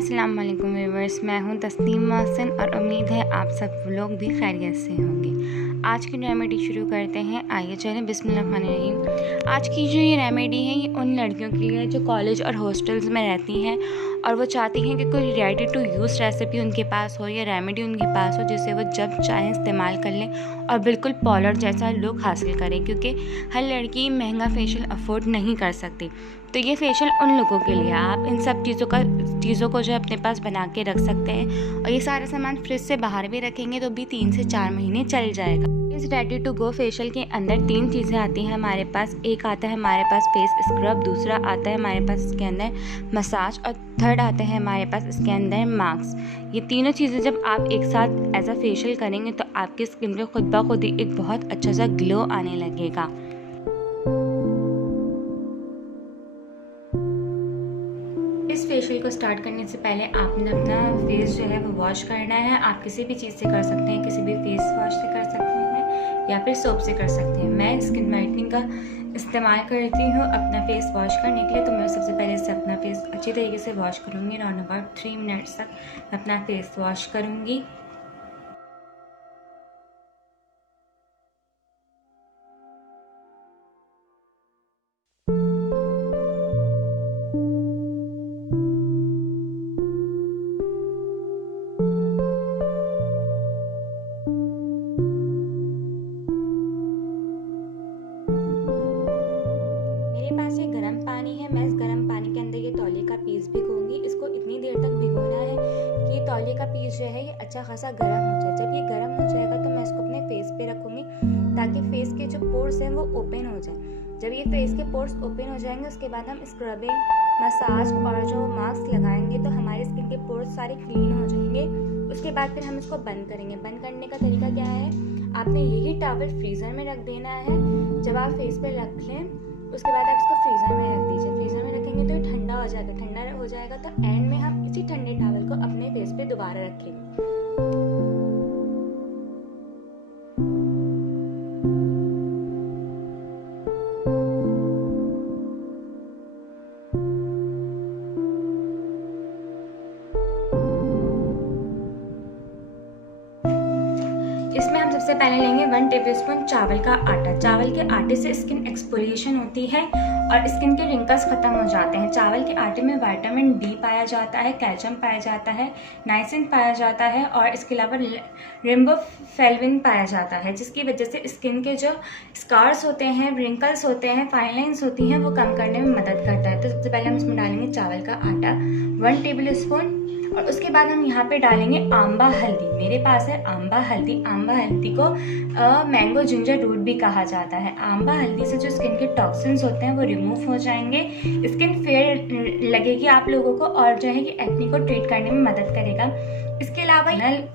अस्सलाम वालेकुम व्यूअर्स, मैं हूं तस्नीम मोहसिन और उम्मीद है आप सब लोग भी खैरियत से होंगे। आज की रेमेडी शुरू करते हैं। आइए चलें, बिस्मिल्लाहिर्रहमानिर्रहीम। आज की जो ये रेमेडी है ये उन लड़कियों के लिए है जो कॉलेज और हॉस्टल्स में रहती हैं और वो चाहती हैं कि कोई रेडी टू यूज़ रेसिपी उनके पास हो या रेमेडी उनके पास हो जिसे वो जब चाहें इस्तेमाल कर लें और बिल्कुल पॉलर जैसा लुक हासिल करें, क्योंकि हर लड़की महंगा फेशियल अफोर्ड नहीं कर सकती। तो ये फेशियल उन लोगों के लिए आप इन सब चीज़ों को जो अपने पास बना के रख सकते हैं और ये सारा सामान फ्रिज से बाहर भी रखेंगे तो भी 3 से 4 महीने चल जाएगा। इस रेडी टू गो फेशियल के अंदर 3 चीज़ें आती हैं हमारे पास। एक आता है हमारे पास फेस स्क्रब, दूसरा आता है हमारे पास इसके अंदर मसाज और थर्ड आता है हमारे पास इसके अंदर मास्क। ये तीनों चीज़ें जब आप एक साथ एज अ फेशियल करेंगे तो आपकी स्किन पे खुद ब खुद ही एक बहुत अच्छा सा ग्लो आने लगेगा। इस फेशियल को स्टार्ट करने से पहले आपने अपना फेस जो है वो वॉश करना है। आप किसी भी चीज़ से कर सकते हैं, किसी भी फेस वॉश से कर सकते हैं या फिर सोप से कर सकते हैं। मैं स्किन वाइटनिंग का इस्तेमाल करती हूँ अपना फेस वॉश करने के लिए। तो मैं सबसे पहले इससे अपना फेस अच्छी तरीके से वॉश करूँगी। अराउंड अबाउट 3 मिनट्स तक मैं अपना फेस वॉश करूँगी। मेरे पास ये गर्म पानी है। मैं इस गर्म पानी के अंदर ये तौलिए का पीस भिगोऊंगी। इसको इतनी देर तक भिगोना है कि ये तौलिए का पीस जो है ये अच्छा खासा गर्म हो जाए। जब ये गर्म हो जाएगा तो मैं इसको अपने फेस पे रखूंगी ताकि फेस के जो पोर्स हैं वो ओपन हो जाए। जब ये फेस के पोर्स ओपन हो जाएंगे उसके बाद हम स्क्रबिंग, मसाज और जो मास्क लगाएंगे तो हमारे स्किन के पोर्स सारे क्लीन हो जाएंगे। उसके बाद फिर हम इसको बंद करेंगे। बंद करने का तरीका क्या है, आपने यही टॉवल फ्रीज़र में रख देना है। जब आप फेस पे रख लें उसके बाद आप इसको फ्रीज़र में रख दीजिए। फ्रीज़र में रखेंगे तो ये ठंडा हो जाएगा। ठंडा हो जाएगा तो एंड में हम इसी ठंडे टॉवल को अपने फेस पे दोबारा रखेंगे। इसमें हम सबसे पहले लेंगे 1 टेबलस्पून चावल का आटा। चावल के आटे से स्किन एक्सफोलिएशन होती है और स्किन के रिंकल्स खत्म हो जाते हैं। चावल के आटे में विटामिन डी पाया जाता है, कैल्शियम पाया जाता है, नाइसिन पाया जाता है और इसके अलावा रिबोफ्लेविन पाया जाता है, जिसकी वजह से स्किन के जो स्कार्स होते हैं, रिंकल्स होते हैं, फाइन लाइन्स होती हैं वो कम करने में मदद करता है। तो सबसे पहले हम इसमें डालेंगे चावल का आटा 1 टेबल स्पून और उसके बाद हम यहाँ पे डालेंगे आंबा हल्दी। मेरे पास है आंबा हल्दी। आंबा हल्दी को मैंगो जिंजर रूट भी कहा जाता है। आंबा हल्दी से जो स्किन के टॉक्सिन्स होते हैं वो रिमूव हो जाएंगे। स्किन फेयर लगेगी आप लोगों को और जो है ये एक्ने को ट्रीट करने में मदद करेगा। इसके अलावा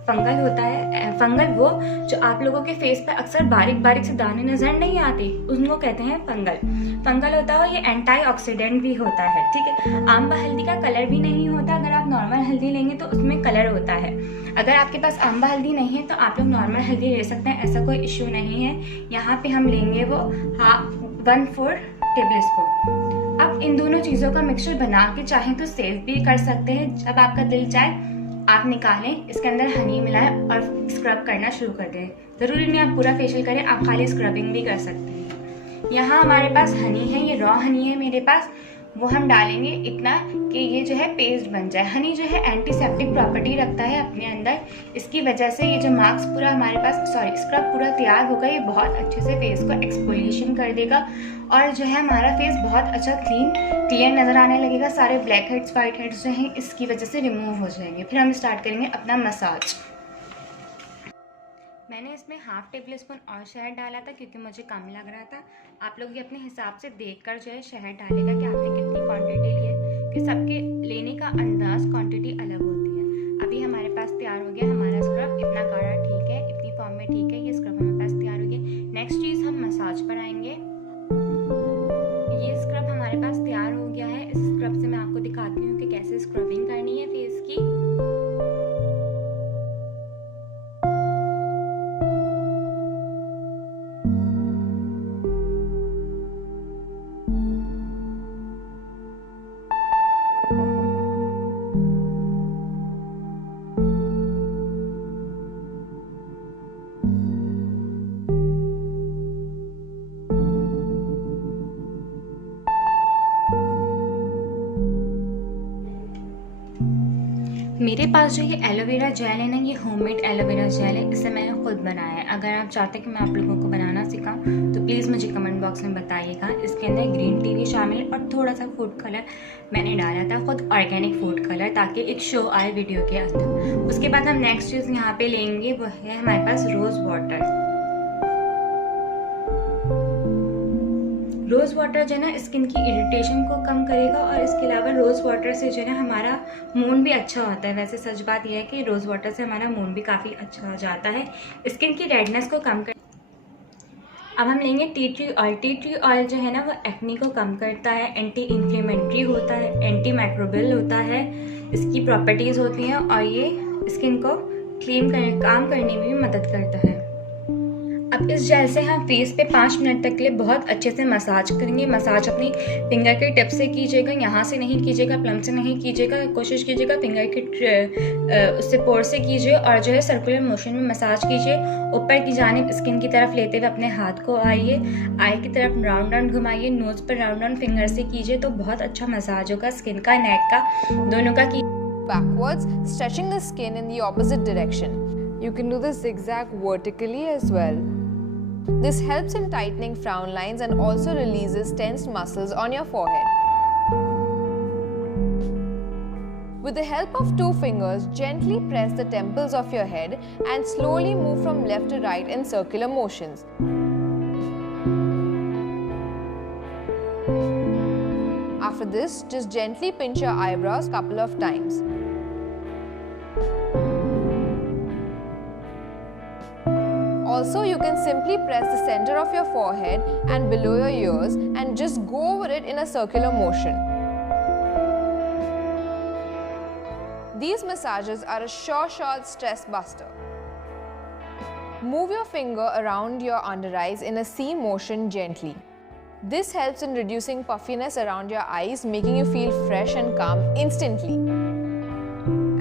फंगल होता है, फंगल वो जो आप लोगों के फेस पे अक्सर बारीक बारीक से दाने नजर नहीं आते, उनको कहते हैं फंगल। फंगल होता है ये एंटीऑक्सीडेंट भी होता है, ठीक है। आंबा हल्दी का कलर भी नहीं होता। अगर आप नॉर्मल हल्दी लेंगे तो उसमें कलर होता है। अगर आपके पास आंबा हल्दी नहीं है तो आप लोग नॉर्मल हल्दी ले सकते हैं, ऐसा कोई इश्यू नहीं है। यहाँ पे हम लेंगे वो 1/4 टेबल स्पून। अब इन दोनों चीजों का मिक्सचर बना के चाहें तो सेव भी कर सकते हैं। जब आपका दिल चाहे आप निकालें, इसके अंदर हनी मिलाएं और स्क्रब करना शुरू कर दें। जरूरी नहीं आप पूरा फेशियल करें, आप खाली स्क्रबिंग भी कर सकते हैं। यहाँ हमारे पास हनी है, ये रॉ हनी है मेरे पास। वो हम डालेंगे इतना कि ये जो है पेस्ट बन जाए। हनी जो है एंटीसेप्टिक प्रॉपर्टी रखता है अपने अंदर। इसकी वजह से ये जो मास्क पूरा हमारे पास स्क्रब पूरा तैयार होगा, ये बहुत अच्छे से फेस को एक्सफोलिएशन कर देगा और जो है हमारा फेस बहुत अच्छा क्लियर नजर आने लगेगा। सारे ब्लैक हेड्स, वाइट हेड्स जो हैं इसकी वजह से रिमूव हो जाएंगे। फिर हम स्टार्ट करेंगे अपना मसाज। मैंने इसमें 1/2 टेबल स्पून और शहद डाला था क्योंकि मुझे कम लग रहा था। आप लोग ये अपने हिसाब से देखकर जो है शहद डालेगा कि आपने कितनी क्वांटिटी ली है, कि सबके लेने का अंदाज क्वांटिटी अलग होती है। अभी हमारे पास तैयार हो गया हमारा स्क्रब। इतना गाढ़ा ठीक है, इतनी फॉर्म में ठीक है, ये स्क्रब हमारे पास तैयार हो गया। नेक्स्ट चीज़ हम मसाज पर आएंगे। ये स्क्रब हमारे पास तैयार हो गया है। इस स्क्रब से मैं आपको दिखाती हूँ कि कैसे स्क्रबिंग करनी है फेस की। मेरे पास जो ये एलोवेरा जेल है ना, ये होममेड एलोवेरा जेल है। इसे मैंने खुद बनाया है। अगर आप चाहते हैं कि मैं आप लोगों को बनाना सिखाऊं तो प्लीज़ मुझे कमेंट बॉक्स में बताइएगा। इसके अंदर ग्रीन टी भी शामिल है और थोड़ा सा फूड कलर मैंने डाला था, खुद ऑर्गेनिक फूड कलर, ताकि एक शो आए वीडियो के अंदर। उसके बाद हम नेक्स्ट चीज़ यहाँ पे लेंगे, वो है हमारे पास रोज़ वाटर। रोज़ वाटर जो है ना स्किन की इरिटेशन को कम करेगा, और इसके अलावा रोज़ वाटर से जो है ना हमारा मूड भी अच्छा होता है। वैसे सच बात यह है कि रोज़ वाटर से हमारा मूड भी काफ़ी अच्छा हो जाता है, स्किन की रेडनेस को कम कर। अब हम लेंगे tea tree oil. Tea tree oil जो है ना वो एक्ने को कम करता है, एंटी इन्फ्लेमेटरी होता है, एंटी माइक्रोबियल होता है, इसकी प्रॉपर्टीज़ होती हैं और ये स्किन को काम करने में भी मदद करता है। अब इस जेल से हम फेस पे 5 मिनट तक के लिए बहुत अच्छे से मसाज करेंगे। मसाज अपनी फिंगर के टिप से कीजिएगा, यहाँ से नहीं कीजिएगा, प्लम से नहीं कीजिएगा। कोशिश कीजिएगा फिंगर के उससे पोर से कीजिए और जो है सर्कुलर मोशन में मसाज कीजिए। ऊपर की जानिब स्किन की तरफ लेते हुए अपने हाथ को आइए, आई की तरफ राउंड राउंड घुमाइए, नोज पर राउंड राउंड फिंगर से कीजिए तो बहुत अच्छा मसाज होगा स्किन का, नेक का, दोनों का। Backwards, stretching the skin in the opposite direction. You can do this zigzag vertically as well. This helps in tightening frown lines and also releases tensed muscles on your forehead. With the help of 2 fingers, gently press the temples of your head and slowly move from left to right in circular motions. After this, just gently pinch your eyebrows a couple of times. Also, you can simply press the center of your forehead and below your ears and just go over it in a circular motion. These massages are a sure shot stress buster. Move your finger around your under eyes in a C motion gently. This helps in reducing puffiness around your eyes, making you feel fresh and calm instantly.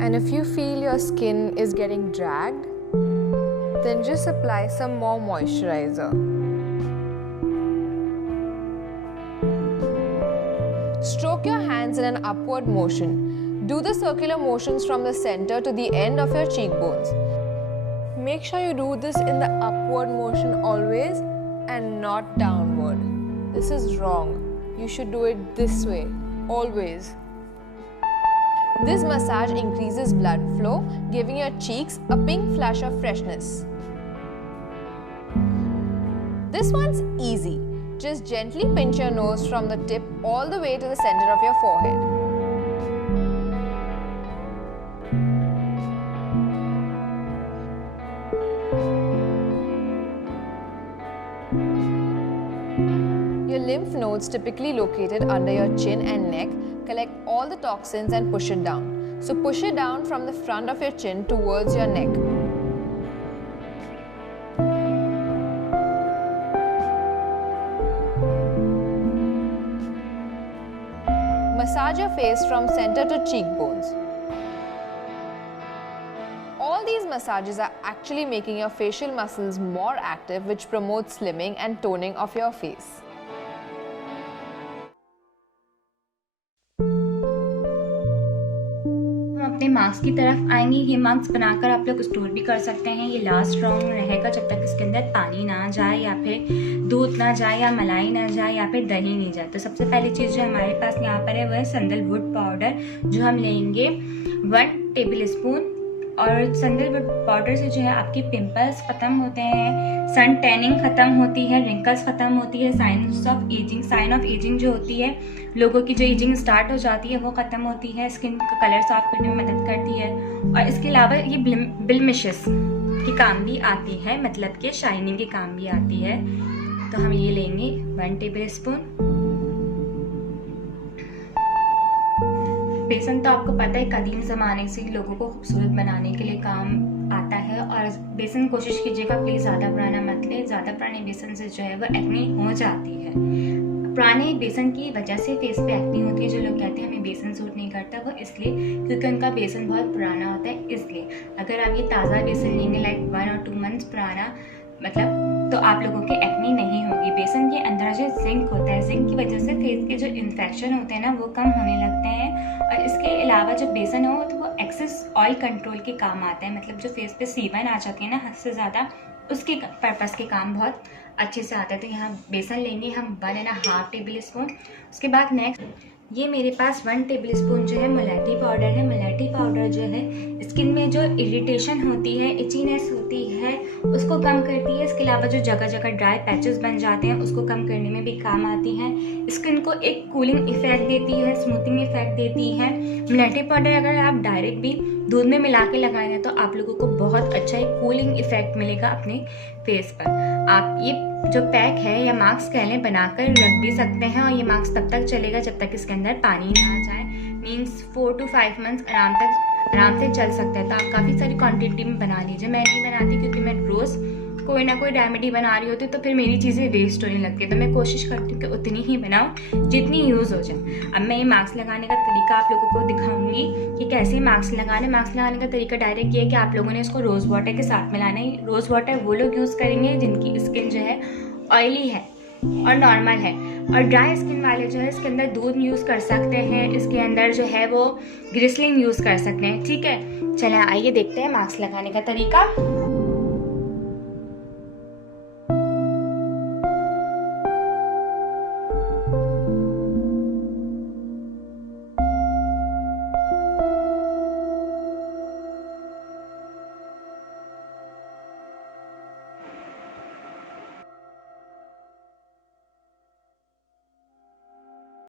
And if you feel your skin is getting dragged, then just apply some more moisturizer. Stroke your hands in an upward motion. Do the circular motions from the center to the end of your cheekbones. Make sure you do this in the upward motion always and not downward. This is wrong. You should do it this way, always. This massage increases blood flow, giving your cheeks a pink flash of freshness. This one's easy. Just gently pinch your nose from the tip all the way to the center of your forehead. Your lymph nodes, typically located under your chin and neck, collect all the toxins and push it down. So push it down from the front of your chin towards your neck. Massage your face from center to cheekbones. All these massages are actually making your facial muscles more active, which promotes slimming and toning of your face. अपने mask की तरफ आएंगे। ये mask बनाकर आप लोग store भी कर सकते हैं। ये लास्ट स्ट्रॉन्ग रहेगा जब तक इसके अंदर पानी ना जाए, या फिर दूध ना जाए, या मलाई ना जाए, या फिर दही नहीं जाए। तो सबसे पहली चीज़ जो हमारे पास यहाँ पर है वो है सैंडलवुड पाउडर, जो हम लेंगे 1 टेबल स्पून। और सैंडलवुड पाउडर से जो है आपकी पिंपल्स ख़त्म होते हैं, सन टैनिंग ख़त्म होती है, रिंकल्स ख़त्म होती है, साइन ऑफ एजिंग जो होती है, लोगों की जो एजिंग स्टार्ट हो जाती है वो ख़त्म होती है, स्किन का कलर साफ करने में मदद करती है। और इसके अलावा ये ब्लेमिशेस के काम भी आती है, मतलब कि शाइनिंग के काम भी आती है। तो हम ये लेंगे 1 टेबल स्पून। बेसन तो आपको पता है कदीम ज़माने से लोगों को खूबसूरत बनाने के लिए काम आता है, और बेसन कोशिश कीजिएगा प्लीज़ ज़्यादा पुराना मत लें। ज़्यादा पुराने बेसन से जो है वो एक्ने हो जाती है। पुराने बेसन की वजह से फेस पे एक्ने होती है। जो लोग कहते हैं हमें बेसन सूट नहीं करता, वो इसलिए क्योंकि उनका बेसन बहुत पुराना होता है। इसलिए अगर आप ये ताज़ा बेसन लेंगे, लाइक 1 और 2 मंथ्स पुराना, मतलब तो आप लोगों के एक्ने नहीं होगी। बेसन के अंदर जो जिंक होता है, जिंक की वजह से फेस के जो इन्फेक्शन होते हैं ना वो कम होने लगते हैं। और इसके अलावा जो बेसन हो तो वो एक्सेस ऑयल कंट्रोल के काम आता है, मतलब जो फेस पे सीबन आ जाती है ना हद से ज़्यादा, उसके पर्पज़ के काम बहुत अच्छे से आते हैं। तो यहाँ बेसन लेंगे हम 1.5 टेबल स्पून। उसके बाद नेक्स्ट ये मेरे पास 1 टेबल स्पून जो है मुलैठी पाउडर है। मुलैठी पाउडर जो है स्किन में जो इरिटेशन होती है, इचीनेस होती है, उसको कम करती है। इसके अलावा जो जगह जगह ड्राई पैचेस बन जाते हैं उसको कम करने में भी काम आती है। स्किन को एक कूलिंग इफेक्ट देती है, स्मूथिंग इफेक्ट देती है। मुलैठी पाउडर अगर आप डायरेक्ट भी दूध में मिला के लगाए हैं तो आप लोगों को बहुत अच्छा एक कूलिंग इफेक्ट मिलेगा अपने फेस पर। आप ये जो पैक है या मास्क कह लें बनाकर रख भी सकते हैं, और ये मास्क तब तक चलेगा जब तक इसके अंदर पानी ना आ जाए। मीन्स 4 to 5 मंथ्स आराम से चल सकता है। तो आप काफ़ी सारी क्वांटिटी में बना लीजिए। मैं नहीं बनाती क्योंकि मैं रोज़ कोई ना कोई रेमेडी बना रही होती तो फिर मेरी चीज़ें वेस्ट होने लगती है। तो मैं कोशिश करती हूँ कि उतनी ही बनाऊँ जितनी यूज़ हो जाए। अब मैं ये मास्क लगाने का तरीका आप लोगों को दिखाऊंगी कि कैसे मास्क लगाने। मास्क लगाने का तरीका डायरेक्ट ये है कि आप लोगों ने इसको रोज़ वाटर के साथ मिलाना है। रोज़ वाटर वो लोग यूज़ करेंगे जिनकी स्किन जो है ऑयली है और नॉर्मल है, और ड्राई स्किन वाले जो है इसके अंदर दूध यूज़ कर सकते हैं, इसके अंदर जो है वो ग्लिसरीन यूज़ कर सकते हैं। ठीक है, चलें आइए देखते हैं मास्क लगाने का तरीका।